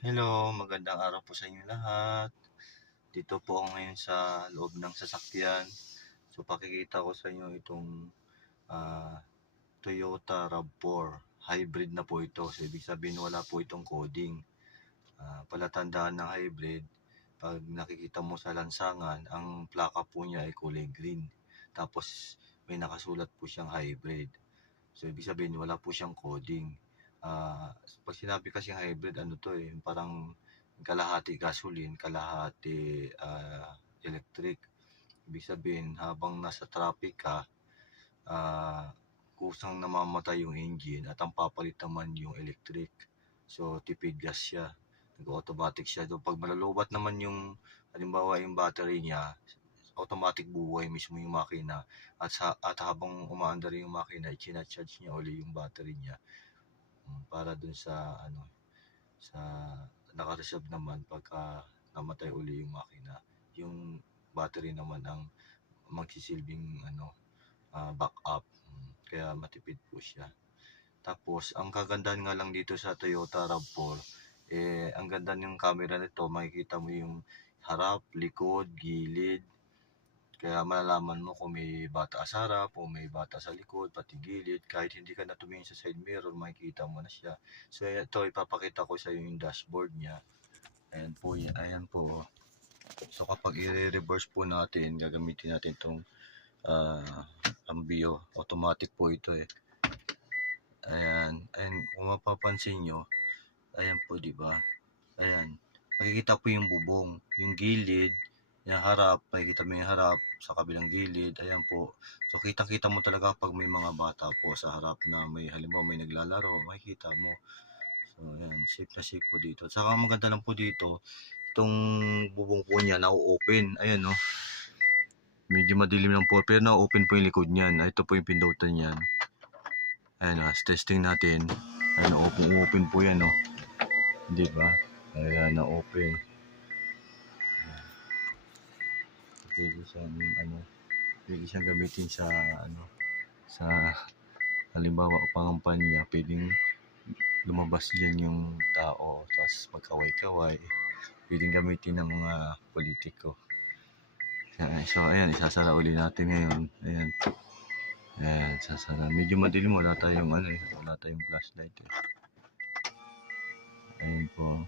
Hello, magandang araw po sa inyo lahat. Dito po ako ngayon sa loob ng sasakyan. So pakikita ko sa inyo itong ah, Toyota RAV4. Hybrid na po ito. So ibig sabihin wala po itong coding. Palatandaan ng hybrid, pag nakikita mo sa lansangan, ang plaka po niya ay kulay green. Tapos may nakasulat po siyang hybrid. So ibig sabihin wala po siyang coding. Pag sinabi kasi hybrid, ano to parang kalahati gasoline, kalahati electric. Ibig sabihin habang nasa traffic ka, kusang namamatay yung engine at ang papalit naman yung electric. So tipid gas siya, nag-automatic siya. So pag malulubat naman yung, halimbawa yung battery niya, automatic bubuhay mismo yung makina, at habang umaandar yung makina, i-charge niya uli yung battery niya, para dun sa sa naka-reserve naman pagka namatay uli yung makina. Yung battery naman ang magsisilbing backup. Kaya matipid po siya. Tapos ang kagandahan nga lang dito sa Toyota RAV4, ang ganda ng camera nito, makikita mo yung harap, likod, gilid. Kaya malalaman mo kung may bata sa harap o may bata sa likod, pati gilid. Kahit hindi ka na tumingin sa side mirror, makikita mo na siya. So ito, ipapakita ko sa iyo yung dashboard niya. Ayan po, ayan po. So kapag i-reverse po natin, gagamitin natin itong Ambio. Automatic po ito Ayan, ayan, kung mapapansin nyo, ayan po, di ba? Ayan, makikita po yung bubong, yung gilid, yung harap, makikita mo yung harap sa kabilang gilid, ayan po. So kitang-kita mo talaga pag may mga bata po sa harap na may, halimbawa may naglalaro, makikita mo. So ayan, safe na safe po dito. At saka maganda lang po dito, itong bubong po niya na-open, ayan no. Medyo madilim lang po, pero na-open po yung likod niyan. Ito po yung pindutan niyan. Ayan, testing natin. Ayan, open po yan, no. Di ba? Ayan, na-open. Pwede siyang, pwede siyang gamitin sa, sa, halimbawa, pangampanya. Pwedeng lumabas dyan yung tao, tapos magkaway-kaway. Pwedeng gamitin ng mga politiko. So, ayan, isasara uli natin ngayon. Ayan. Ayan, sasara. Medyo madilim, wala tayong, wala tayong flashlight. Ayan po.